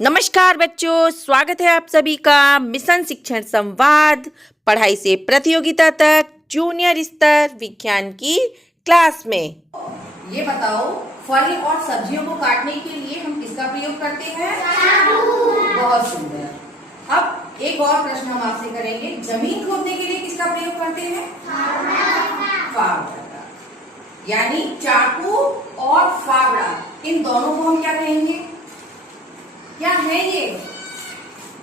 नमस्कार बच्चों, स्वागत है आप सभी का मिशन शिक्षण संवाद पढ़ाई से प्रतियोगिता तक जूनियर स्तर विज्ञान की क्लास में। ये बताओ, फल और सब्जियों को काटने के लिए हम किसका प्रयोग करते हैं? चाकू। बहुत सुंदर। अब एक और प्रश्न हम आपसे करेंगे, जमीन खोदने के लिए किसका प्रयोग करते हैं? फावड़ा का। यानी चाकू और फावड़ा, इन दोनों को हम क्या कहेंगे? क्या है ये?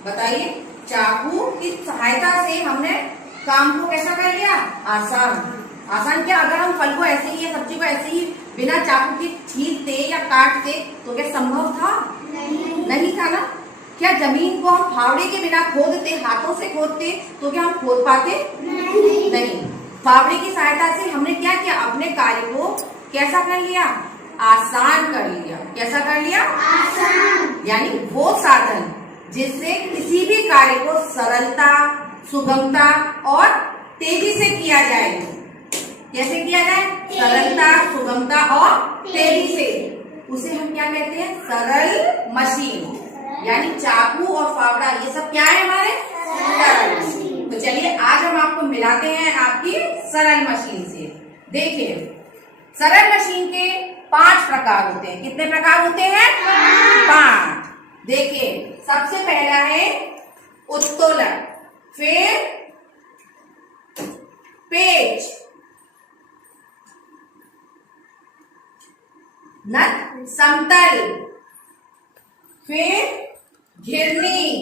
बताइए। चाकू की सहायता से हमने काम को कैसा कर लिया? आसान क्या? अगर हम फल को ऐसे ही या सब्जी को ऐसे ही बिना चाकू के छीलते या काटते तो क्या संभव था? नहीं था ना। क्या जमीन को हम फावड़े के बिना खोदते, हाथों से खोदते तो क्या हम खोद पाते? नहीं। फावड़े की सहायता से हमने क्या किया? अपने कार्य को कैसा कर लिया? आसान कर लिया। कैसा कर लिया? आसान। यानी वो साधन जिससे किसी भी कार्य को सरलता, सुगमता और तेजी से किया जाए। कैसे किया जाए? सरलता, सुगमता और तेजी से, उसे हम क्या कहते हैं? सरल मशीन। यानी चाकू और फावड़ा ये सब क्या है? हमारे सरल मशीन। तो चलिए आज हम आपको मिलाते हैं आपकी सरल मशीन से। देखिए, सरल मशीन के 5 प्रकार होते हैं। कितने प्रकार होते हैं? 5। देखिए, सबसे पहला है उत्तोलक, फिर पेच, नट समतल, फिर घिरनी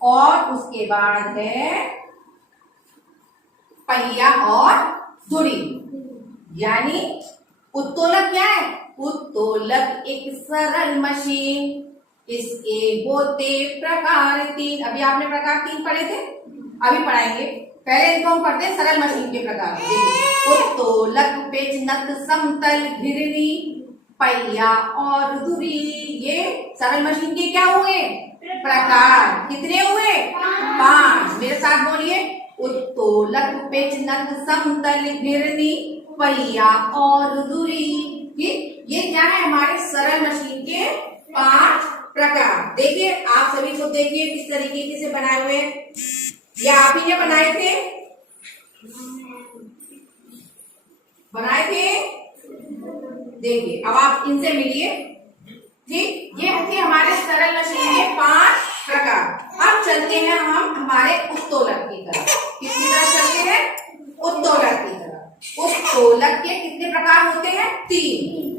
और उसके बाद है पहिया और धुरी। यानी उत्तोलक क्या है? उत्तोलक एक सरल मशीन, इसके होते प्रकार 3। अभी आपने प्रकार 3 पढ़े थे, अभी पढ़ाएंगे। पहले इनको हम पढ़ते हैं सरल मशीन के प्रकार। उत्तोलक, पेच, नट समतल, घिरनी, पहिया और धुरी। ये सरल मशीन के क्या हुए? प्रकार। कितने हुए? 5। मेरे साथ बोलिए। उत्तोलक, पेच, नट समतल, घिरनी, पहिया और धुरी। ये क्या है? हमारे सरल मशीन के 5 प्रकार। देखिए, आप सभी को देखिए किस तरीके से बनाए हुए हैं। ये आप ही ने बनाए थे? देखिए, अब आप इनसे मिलिए। ठीक, ये थे हमारे सरल मशीन के 5 प्रकार। अब चलते हैं हम हमारे उत्तोलक की तरफ। किसकी तरफ चलते हैं? उत्तोलक की तरफ। उत्तोलक के कितने प्रकार होते हैं? 3।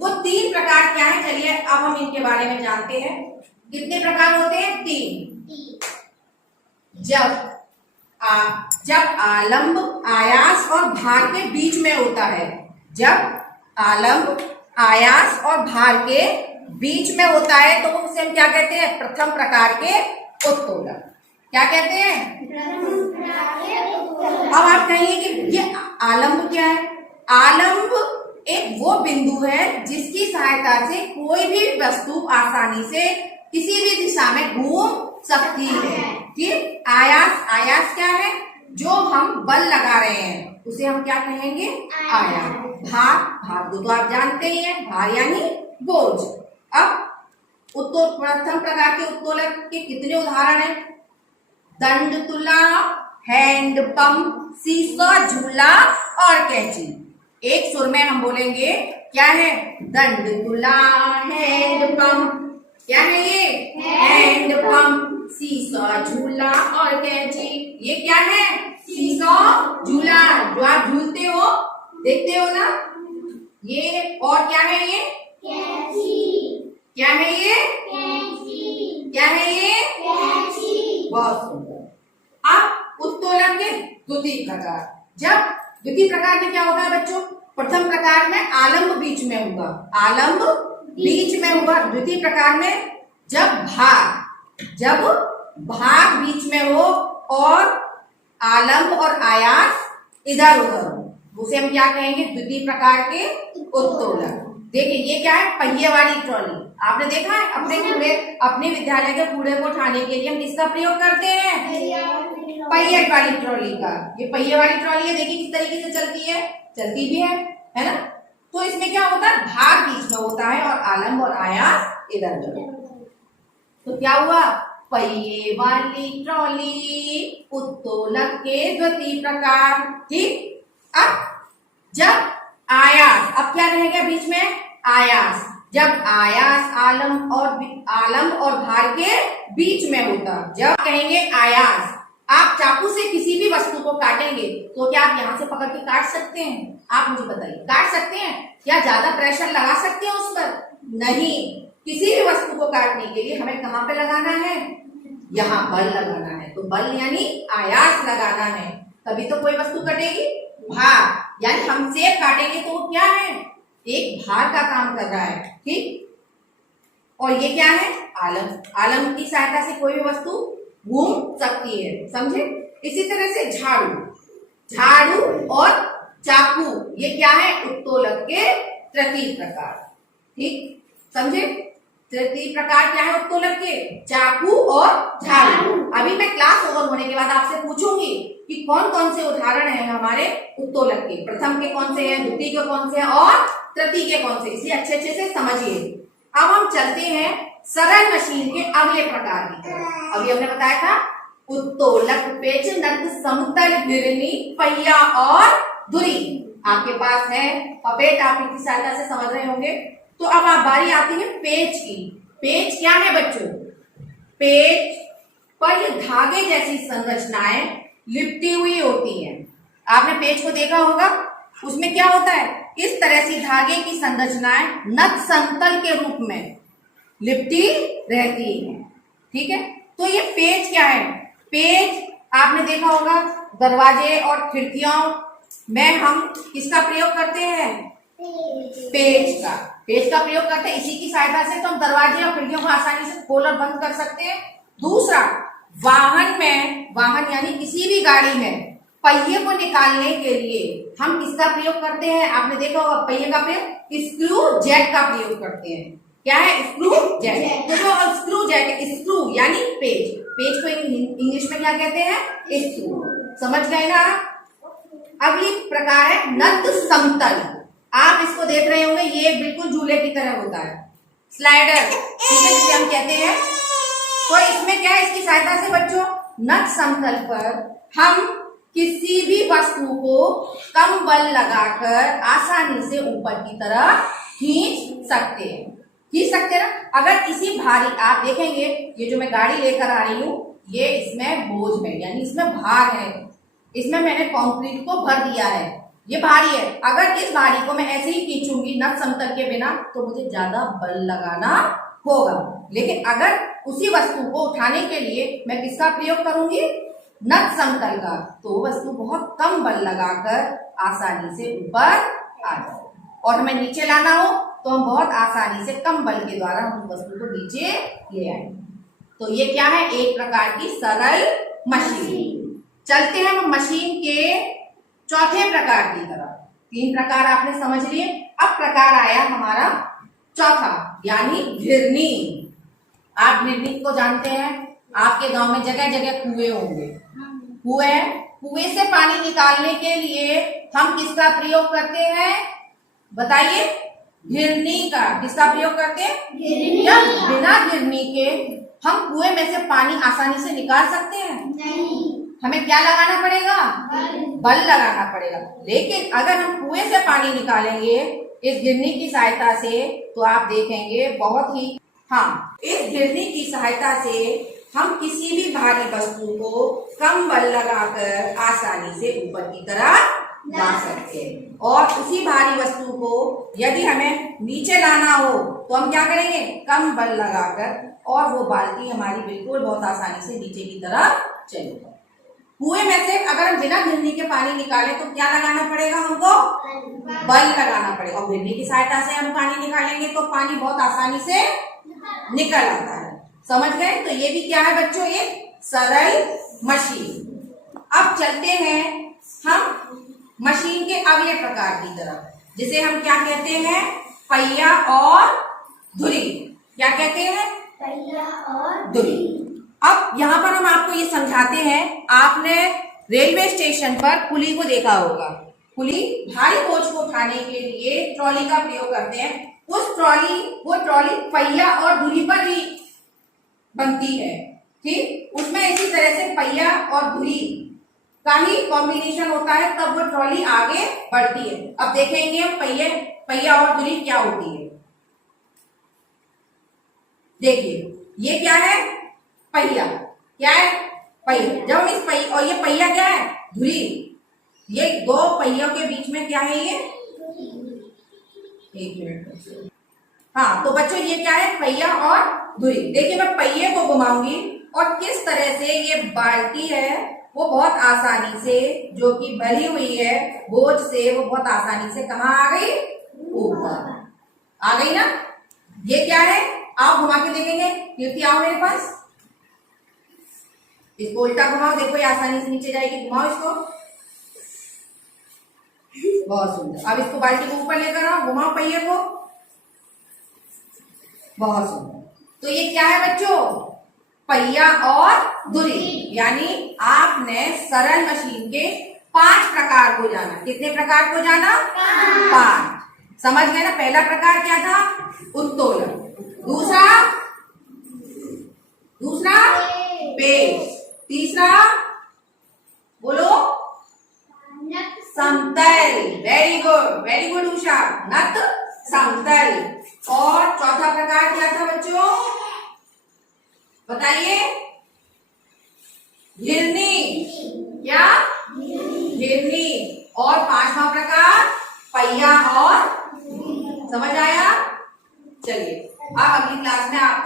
वो 3 प्रकार क्या है? चलिए अब हम इनके बारे में जानते हैं। कितने प्रकार होते हैं? 3। जब आलंब, आयास और भार के बीच में होता है। जब आलंब, आयास और भार के बीच में होता है तो उसे हम क्या कहते हैं? प्रथम प्रकार के उत्तोलक। क्या कहते हैं? अब आप कहिए कि ये आलंब क्या है? आलंब एक वो बिंदु है जिसकी सहायता से कोई भी वस्तु आसानी से किसी भी दिशा में घूम सकती है। ठीक। आयास क्या है? जो हम बल लगा रहे हैं उसे हम क्या कहेंगे? आयास। भार को तो आप जानते ही हैं, भार यानी बोझ। अब प्रथम प्रकार के उत्तोलक के कितने उदाहरण हैं? दंड तुला, हैंड पंप, सीसो, झूला और कैंची। एक सुर में हम बोलेंगे। क्या है? दंड तुला, हैंड पंप। क्या है ये? हैंड पंप, सीसो, झूला और कैंची। ये क्या है? सीसो, झूला, जो आप झूलते हो, देखते हो ना। ये और क्या है? ये कैंची। क्या है ये? कैंची। क्या है ये? कैंची। बहुत सुंदर। अब उत्तोलक के द्वितीय प्रकार। जब द्वितीय प्रकार में क्या होता है बच्चों? प्रथम प्रकार में आलंब बीच में होगा, आलंब बीच में होगा। द्वितीय प्रकार में जब भाग बीच में हो और आलंब और आयास इधर उधर हो, उसे हम क्या कहेंगे? द्वितीय प्रकार के उत्तोलक। देखिए, ये क्या है? पहिए वाली ट्रॉली। आपने देखा है? अपने विद्यालय के कूड़े को उठाने के लिए हम किसका प्रयोग करते हैं? पहिए वाली ट्रॉली का। ये पहिए वाली ट्रॉली है, देखिए किस तरीके से चलती भी है ना। तो इसमें क्या होता है? भाग बीच में होता है और आलंब और आयास इधर उधर। तो क्या हुआ, पहिए वाली ट्रॉली, उत्तोलक के द्वितीय प्रकार। ठीक। अब जब आयास, अब क्या रहेगा बीच में, आयास। जब आयास आलम और भार के बीच में होता, जब कहेंगे आयास, आप चाकू से किसी भी वस्तु को काटेंगे तो क्या आप यहाँ से पकड़ के काट सकते हैं? आप मुझे बताइए, काट सकते हैं? क्या ज्यादा प्रेशर लगा सकते हैं उस पर? नहीं। किसी भी वस्तु को काटने के लिए हमें कहाँ पे लगाना है, यहाँ बल लगाना है। तो बल यानी आयास लगाना है, तभी तो कोई वस्तु कटेगी। भार यानी हम सेब काटेंगे तो वो क्या है, एक भार का काम कर रहा है। ठीक। और ये क्या है, आलम। आलम की सहायता से कोई भी वस्तु घूम सकती है, समझे। इसी तरह से झाड़ू, झाड़ू और चाकू, ये क्या है, उत्तोलक के तृतीय प्रकार। ठीक, समझे। तृतीय प्रकार क्या है उत्तोलक के, चाकू और झाड़ू। अभी मैं क्लास ओवर होने के बाद आपसे पूछूंगी कि कौन कौन से उदाहरण हैं हमारे उत्तोलक के, प्रथम के कौन से हैं, द्वितीय के कौन से हैं और तृतीय के कौन से, इसलिए अच्छे से समझिए। अब हम चलते हैं सरल मशीन के अगले प्रकार की तरफ। अभी हमने बताया था उत्तोलक, पेच, नट, समतल, घिरनी, पहिया और धुरी। आपके पास है पपेट, आप इनकी सहायता से समझ रहे होंगे। तो अब आप बारी आती है पेच की। पेच क्या है बच्चों, पेच पर ये धागे जैसी संरचनाएं लिपटी हुई होती हैं। आपने पेच को देखा होगा, उसमें क्या होता है, इस तरह से धागे की संरचनाएं नत समतल के रूप में लिपटी रहती है। ठीक है। तो ये पेच क्या है, पेच आपने देखा होगा दरवाजे और खिड़कियों में हम किसका प्रयोग करते हैं, पेच का। पेच का प्रयोग करते हैं, इसी की सहायता से तो हम दरवाजे और खिड़कियों को आसानी से खोल और बंद कर सकते हैं। दूसरा, वाहन में, वाहन यानी किसी भी गाड़ी में पहिए को निकालने के लिए हम किसका प्रयोग करते हैं, आपने देखा होगा पहिए का प्रयोग, स्क्रू जेट का प्रयोग करते हैं। क्या है, स्क्रू जेट। तो जो स्क्रू जेट है, स्क्रू यानी पेच, पेच को इंग्लिश में क्या कहते हैं, स्क्रू। समझ गए ना। अगली प्रकार है नत समतल। आप इसको देख रहे होंगे, ये बिल्कुल झूले की तरह होता है, स्लाइडर, ठीक है, जिसे हम कहते हैं। तो इसमें क्या है, इसकी सहायता से बच्चों नत समतल पर हम किसी भी वस्तु को कम बल लगाकर आसानी से ऊपर की तरफ खींच सकते हैं, खींच सकते हैं ना। अगर इसी भारी, आप देखेंगे ये जो मैं गाड़ी लेकर आ रही हूँ, ये इसमें बोझ है यानी इसमें भार है, इसमें मैंने कंक्रीट को भर दिया है, ये भारी है। अगर इस भारी को मैं ऐसे ही खींचूंगी नत समतल के बिना तो मुझे ज्यादा बल लगाना होगा। लेकिन अगर उसी वस्तु को उठाने के लिए मैं किसका प्रयोग करूंगी, नत समतल का, तो वस्तु बहुत कम बल लगाकर आसानी से ऊपर आ जाए। और हमें नीचे लाना हो तो हम बहुत आसानी से कम बल के द्वारा हम वस्तु को नीचे ले आएंगे। तो ये क्या है, एक प्रकार की सरल मशीन। चलते हैं हम मशीन के चौथे प्रकार की तरफ। तीन प्रकार आपने समझ लिए, अब प्रकार आया हमारा चौथा, यानी घिरनी। आप घिरनी को जानते हैं, आपके गांव में जगह जगह कुएं होंगे, कुएं से पानी निकालने के लिए हम किसका प्रयोग करते हैं, बताइए, घिरनी का। किसका प्रयोग करते हैं, घिरनी। बिना घिरनी के हम कुएं में से पानी आसानी से निकाल सकते हैं? नहीं। हमें क्या लगाना पड़ेगा, बल लगाना पड़ेगा। लेकिन अगर हम कुएं से पानी निकालेंगे इस घिरनी की सहायता से, तो आप देखेंगे बहुत ही, हाँ, इस घिरनी की सहायता से हम किसी भी भारी वस्तु को कम बल लगाकर आसानी से ऊपर की तरफ ला सकते हैं। और उसी भारी वस्तु को यदि हमें नीचे लाना हो तो हम क्या करेंगे, कम बल लगाकर, और वो बाल्टी हमारी बिल्कुल बहुत आसानी से नीचे की तरफ चलेगी। कुएं में से अगर हम बिना घिरनी के पानी निकाले तो क्या लगाना पड़ेगा हमको, बल लगाना पड़ेगा। और घिरनी की सहायता से हम पानी निकालेंगे तो पानी बहुत आसानी से निकल आता है। समझ गए। तो ये भी क्या है बच्चों, एक सरल मशीन। अब चलते हैं हम मशीन के अगले प्रकार की तरफ, जिसे हम क्या कहते हैं, पहिया और धुरी। क्या कहते हैं, पहिया और धुरी। अब यहाँ पर हम आपको ये समझाते हैं, आपने रेलवे स्टेशन पर पुली को देखा होगा। पुली भारी बोझ को उठाने के लिए ट्रॉली का प्रयोग करते हैं। वो ट्रॉली पहिया और धुरी पर ही बनती है, ठीक। उसमें इसी तरह से पहिया और धुरी का ही कॉम्बिनेशन होता है, तब वो ट्रॉली आगे बढ़ती है। अब देखेंगे पहिया और धुरी क्या होती है। देखिए ये क्या है, पहिया। क्या है, पहिया। जब हम इस पहिया, और ये पहिया क्या है, धुरी। ये दो पहियों के बीच में क्या है, ये एक मिनट। हाँ, तो बच्चों ये क्या है, पहिया और धुरी। देखिए मैं पहिए को घुमाऊंगी और किस तरह से ये बाल्टी है वो बहुत आसानी से, जो कि भरी हुई है बोझ से, वो बहुत आसानी से कहाँ आ गई, ऊपर आ गई ना। ये क्या है, आप घुमा के देखेंगे। कीर्ति आओ मेरे पास, इसको उल्टा घुमाओ, देखो ये आसानी से नीचे जाएगी। घुमाओ इसको, बहुत सुंदर। अब इसको बाल्टी को ऊपर लेकर आओ, घुमाओ पहिए को, बहुत सुंदर। तो ये क्या है बच्चों, पहिया और धुरी। यानी आपने सरल मशीन के 5 प्रकार को जाना। कितने प्रकार को जाना, 5। समझ गए ना। पहला प्रकार क्या था, उत्तोलन। दूसरा पेच। तीसरा बोलो, समतल। वेरी गुड उषा, नत समतल। और चौथा प्रकार क्या था बच्चों, बताइए, घिरनी। क्या, घिरनी। और 5वां प्रकार पहिया और, समझ आया। चलिए अब अगली क्लास में आपको